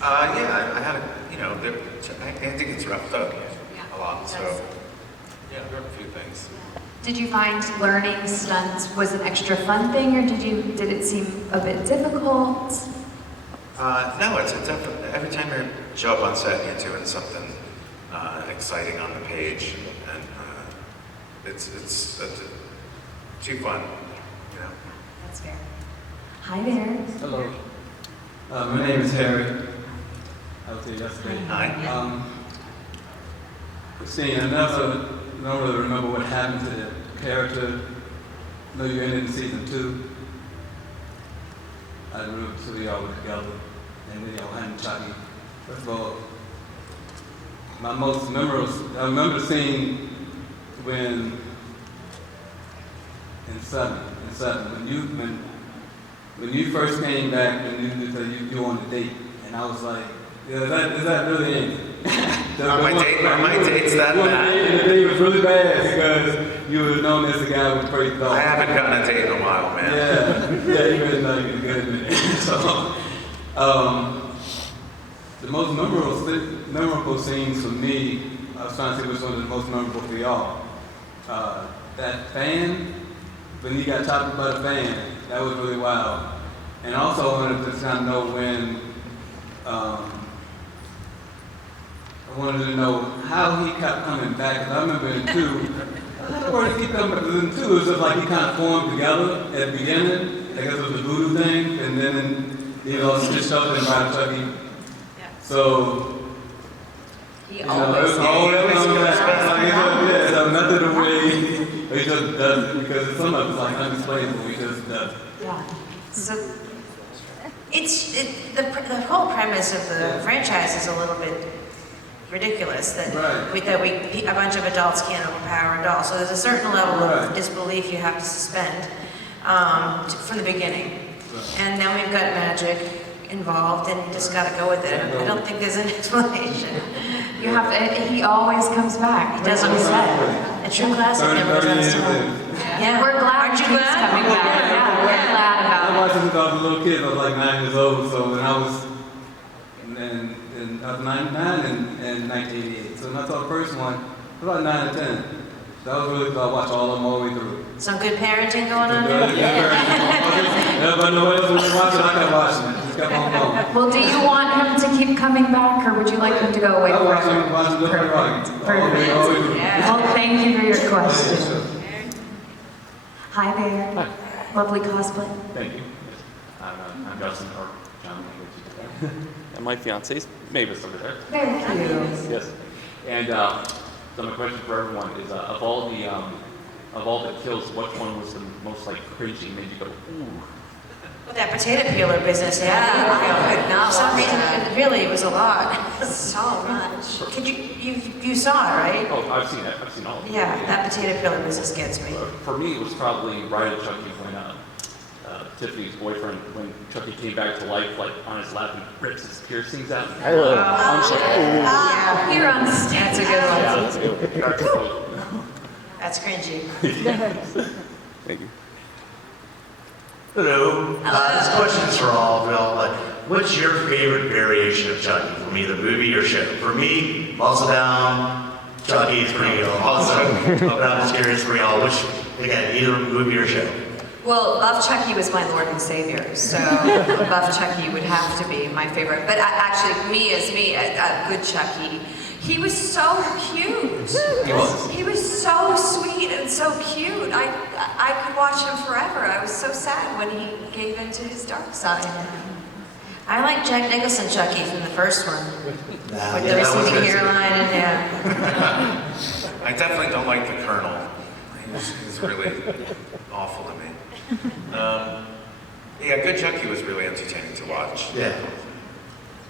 Yeah, I had Andy gets roughed up a lot, so yeah, there are a few things. Did you find learning stunts was an extra fun thing, or did it seem a bit difficult? No, it's a definitely, every time you show up on set, you're doing something exciting on the page, and it's too fun, you know. That's fair. Hi there. Hello. My name is Harry. I was here yesterday. Hi. Christine, I don't really remember what happened to the character. I know you ended in season 2. I remember 2 of y'all were together, and then y'all had Chucky. First of all, my most memorable, I remember the scene when, in 7, when you first came back and you were on a date, and I was like, yeah, is that really it? Are my dates that bad? And the date was really bad because you were known as the guy with crazy dog. I haven't gotten a date in a while, man. Yeah, you really know you're good at it. So, the most memorable scenes for me, I was trying to see which one was the most memorable for y'all. That fan, when he got chopped by the fan, that was really wild. And also I wanted to kind of know when, I wanted to know how he kept coming back. Because I remember in 2, I don't know where he kept coming back. Because in 2, it was just like he kind of formed together at the beginning. I guess it was the voodoo thing. And then, stitched up and by Chucky. Yeah. So, He it was always so nothing the way he just does it. Because some of it's like unexplainable. He just does it. Yeah. So, the whole premise of the franchise is a little bit ridiculous that a bunch of adults can't overpower a doll. So there's a certain level of disbelief you have to suspend from the beginning. And then we've got magic involved, and you just got to go with it. I don't think there's an explanation. You have to, he always comes back. He does what he said. A true classic never does too. Yeah. We're glad Aren't you he's glad? coming back. Yeah, we're glad about it. I watched it since I was a little kid. I was like 9 years old. So when I was I was 99 and 1988. So when I saw the first one, I was about 9 or 10. That was really good. I watched all of them all the way through. Some good parenting going on there? Everybody know what else was watching. I kept watching it. Just kept on going. Well, do you want him to keep coming back, or would you like him to go away I watched forever? him watch it right. Perfect. All the way through. Yeah. Well, thank you for your question. Hi there. Hi. Lovely cosplay. Thank you. I'm Justin, or John, which is and my fiance's Mavis over there. Very cute. Yes. And so my question for everyone is, of all the kills, which one was the most like cringy, made you go, ooh? With that potato peeler business, I could not. For some reason, it really was a lot. So much. You saw it, right? Oh, I've seen it. I've seen all of it. Yeah, that potato peeler business gets me. For me, it was probably right at Chucky when Tiffany's boyfriend, when Chucky came back to life, like on his lap and rips his piercings out. I'm just like, ooh. You're on stage. That's a good one. That's cringy. Thank you. Hello. This question is for all of y'all, but what's your favorite variation of Chucky from either movie or show? For me, Muscle Down, Chucky is pretty awesome. But I'm just curious for y'all, which, again, either movie or show? Well, Buff Chucky was my Lord and Savior, so Buff Chucky would have to be my favorite. But actually, good Chucky, he was so cute. He was so sweet and so cute. I could watch him forever. I was so sad when he gave in to his dark side. I like Jack Nicholson Chucky from the first one. With the that was receding good. hairline and yeah. I definitely don't like the Colonel. He's really awful to me. Yeah, Good Chucky was really entertaining to watch. Yeah.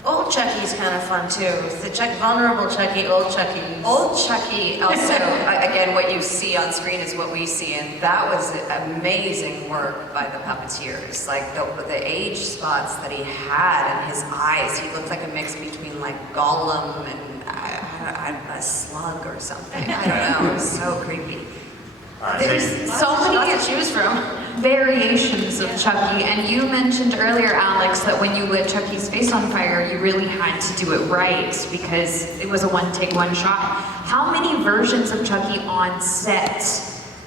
Old Chucky's kind of fun too. It's the vulnerable Chucky, old Chucky. Old Chucky, also, again, what you see on screen is what we see, and that was amazing work by the puppeteers. Like the age spots that he had in his eyes, he looked like a mix between like Gollum and a slug or something. I don't know, it was so creepy. All right, There's thank you. so many Lots to choose from. variations of Chucky, and you mentioned earlier, Alex, that when you lit Chucky's face on fire, you really had to do it right because it was a one-take, one-shot. How many versions of Chucky on set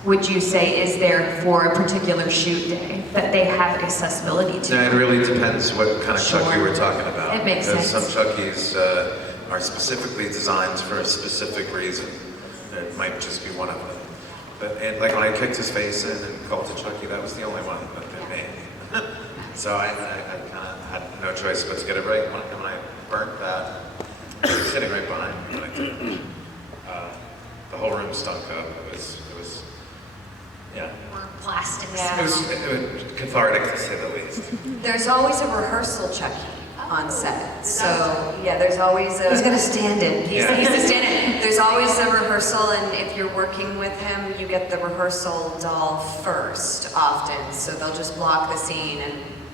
would you say is there for a particular shoot day that they have accessibility to? Yeah, it really depends what kind of Chucky Sure. we're talking about. It makes Because sense. some Chuckies are specifically designed for a specific reason. It might just be one of them. But like when I kicked his face in and called it Chucky, that was the only one that they made. So I kind of had no choice but to get it right. When I burnt that, it was sitting right behind me when I did it. The whole room stunk up. It was yeah. Or plastics. Yeah. It was cathartic to say the least. There's always a rehearsal Chucky on set. So yeah, there's always a. He's gonna stand in. Yeah. He's the stand-in. There's always a rehearsal, and if you're working with him, you get the rehearsal doll first, often. So they'll just block the scene,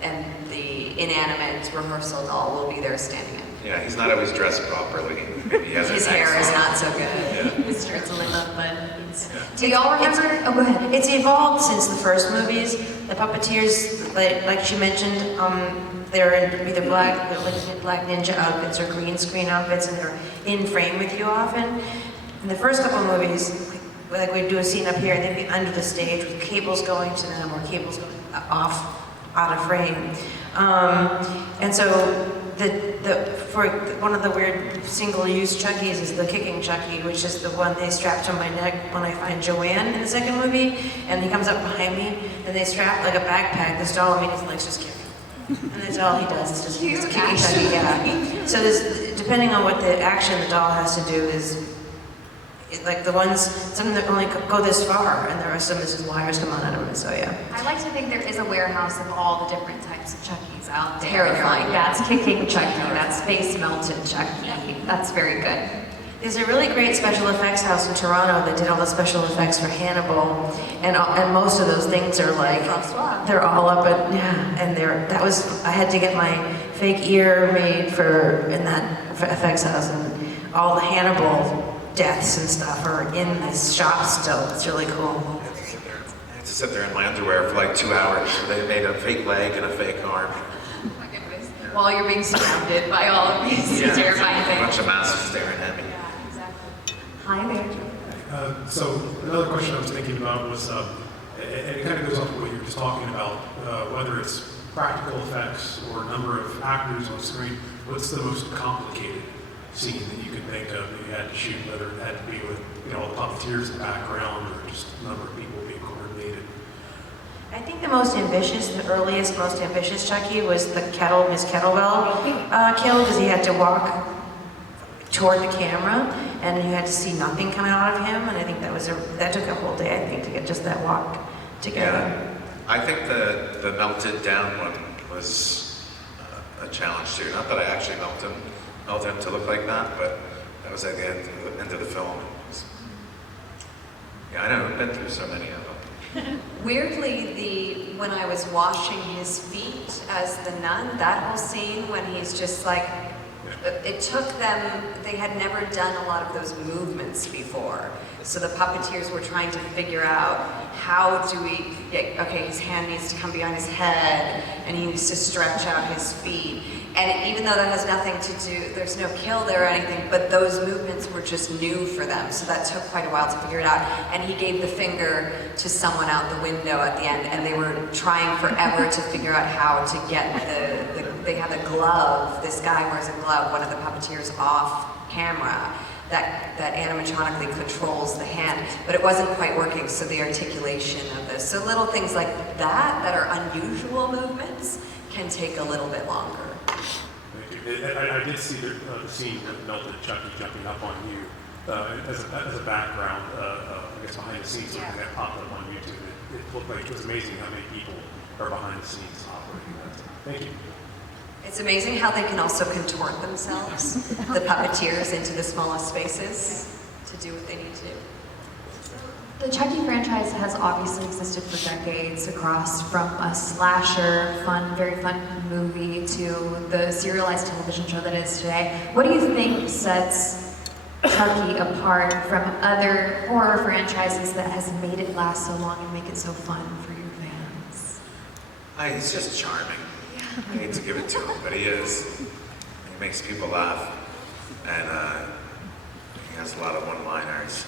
and the inanimate rehearsal doll will be there standing in. Yeah, he's not always dressed properly. Maybe he has His an hair is accent. not so good. Yeah. His shirt's a little up, but do y'all remember? Oh, go ahead. It's evolved since the first movies. The puppeteers, like she mentioned, they're in either black ninja outfits or green screen outfits, and they're in frame with you often. In the first couple of movies, like we'd do a scene up here, and they'd be under the stage with cables going to them or cables going off out of frame. And so for one of the weird single-use Chuckies is the kicking Chucky, which is the one they strap to my neck when I find Joanne in the second movie, and he comes up behind me, and they strap like a backpack this doll on me, and his legs just kick. And that's all he does, is just he's kicking Chucky, yeah. So depending on what the action the doll has to do is, like the ones, some that only go this far, and there are some that just wires come out of them, so yeah. I like to think there is a warehouse of all the different types of Chuckies out there. Terrifying. Like, that's kicking Chucky, that's face melted Chucky. That's very good. There's a really great special effects house in Toronto that did all the special effects for Hannibal, and most of those things are like, they're all up at, yeah, and I had to get my fake ear made in that effects house, and all the Hannibal deaths and stuff are in this shop still. It's really cool. I had to sit there in my underwear for like 2 hours. They made a fake leg and a fake arm. Oh my goodness. While you're being surrounded by all of these Yeah, terrifying a things. bunch of masks staring at me. Yeah, exactly. Hi there. So another question I was thinking about was, and it kind of goes off of what you were just talking about, whether it's practical effects or number of actors on screen, what's the most complicated scene that you could think of that you had to shoot, whether it had to be with all the puppeteers in the background or just a number of people being coordinated? I think the most ambitious, the earliest, most ambitious Chucky was the Miss Kettlewell kill, because he had to walk toward the camera, and you had to see nothing coming out of him, and I think that took a whole day, I think, to get just that walk together. Yeah. I think the melted down one was a challenge too. Not that I actually melted him to look like that, but that was at the end of the film. Yeah, I know, I've been through so many of them. Weirdly, when I was washing his feet as the nun, that whole scene when he's just like, it took them, they had never done a lot of those movements before. So the puppeteers were trying to figure out how do we, okay, his hand needs to come behind his head, and he needs to stretch out his feet. And even though that has nothing to do, there's no kill there or anything, but those movements were just new for them. So that took quite a while to figure it out. And he gave the finger to someone out the window at the end, and they were trying forever to figure out how to get they had a glove, this guy wears a glove, one of the puppeteers off camera, that animatronically controls the hand, but it wasn't quite working, so the articulation of this. So little things like that are unusual movements can take a little bit longer. Thank you. I did see the scene with melted Chucky jumping up on you as a background, I guess behind the scenes, something that popped up on YouTube. It looked like it was amazing how many people are behind the scenes operating that. Thank you. It's amazing how they can also contort themselves, the puppeteers, into the smallest spaces to do what they need to do. The Chucky franchise has obviously existed for decades across from a slasher, very fun movie to the serialized television show that it is today. What do you think sets Chucky apart from other horror franchises that has made it last so long and make it so fun for your fans? He's just charming. I hate to give it to him, but he is. He makes people laugh, and he has a lot of one-liners.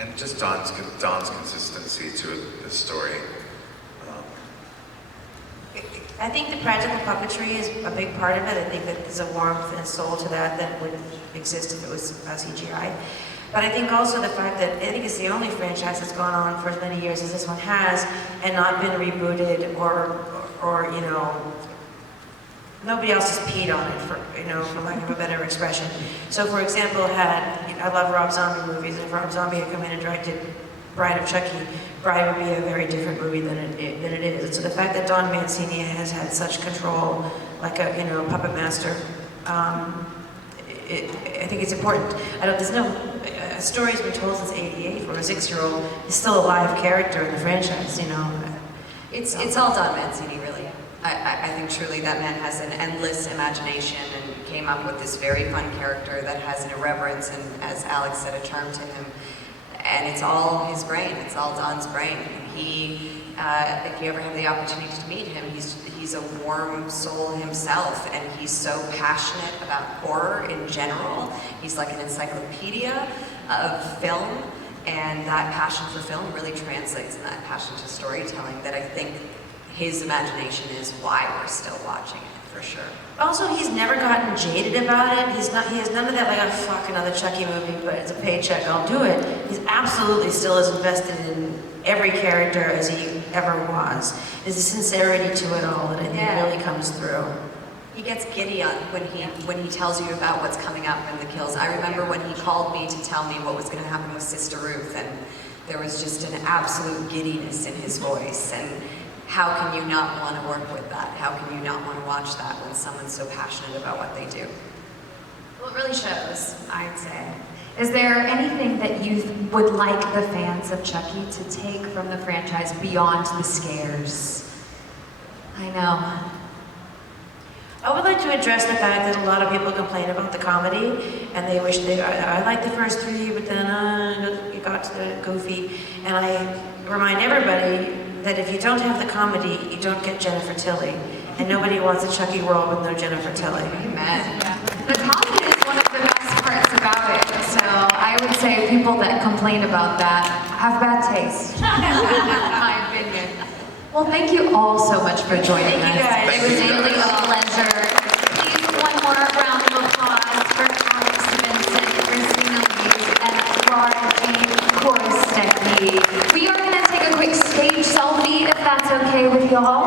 And just Don's consistency to the story. I think the practical puppetry is a big part of it. I think that there's a warmth and soul to that would exist if it was CGI. But I think also the fact that I think it's the only franchise that's gone on for as many years as this one has and not been rebooted or you know, nobody else has peed on it for lack of a better expression. So for example, I love Rob Zombie movies, and if Rob Zombie had come in and directed Bride of Chucky, Bride would be a very different movie than it is. And so the fact that Don Mancini has had such control, like a puppet master, I think it's important. A story's been told since '88 where a 6-year-old is still a live character in the franchise. It's all Don Mancini, really. I think truly that man has an endless imagination and came up with this very fun character that has an irreverence and, as Alex said, a charm to him. And it's all his brain. It's all Don's brain. He, if you ever have the opportunity to meet him, he's a warm soul himself, and he's so passionate about horror in general. He's like an encyclopedia of film, and that passion for film really translates in that passion to storytelling that I think his imagination is why we're still watching it, for sure. Also, he's never gotten jaded about it. He has none of that, like, oh, fuck, another Chucky movie, but it's a paycheck, I'll do it. He's absolutely still as invested in every character as he ever was. There's a sincerity to it all that I think really comes through. He gets giddy when he tells you about what's coming up in the kills. I remember when he called me to tell me what was going to happen with Sister Ruth, and there was just an absolute giddiness in his voice. And how can you not want to work with that? How can you not want to watch that when someone's so passionate about what they do? Well, it really shows, I'd say. Is there anything that you would like the fans of Chucky to take from the franchise beyond the scares? I know. I would like to address the fact that a lot of people complain about the comedy, and they wish I liked the first 3, but then it got to the goofy. And I remind everybody that if you don't have the comedy, you don't get Jennifer Tilly. And nobody wants a Chucky world with no Jennifer Tilly. Amen. The comedy is one of the best parts about it. So I would say people that complain about that have bad taste. In my opinion. Well, thank you all so much for joining us. Thank you guys. It was really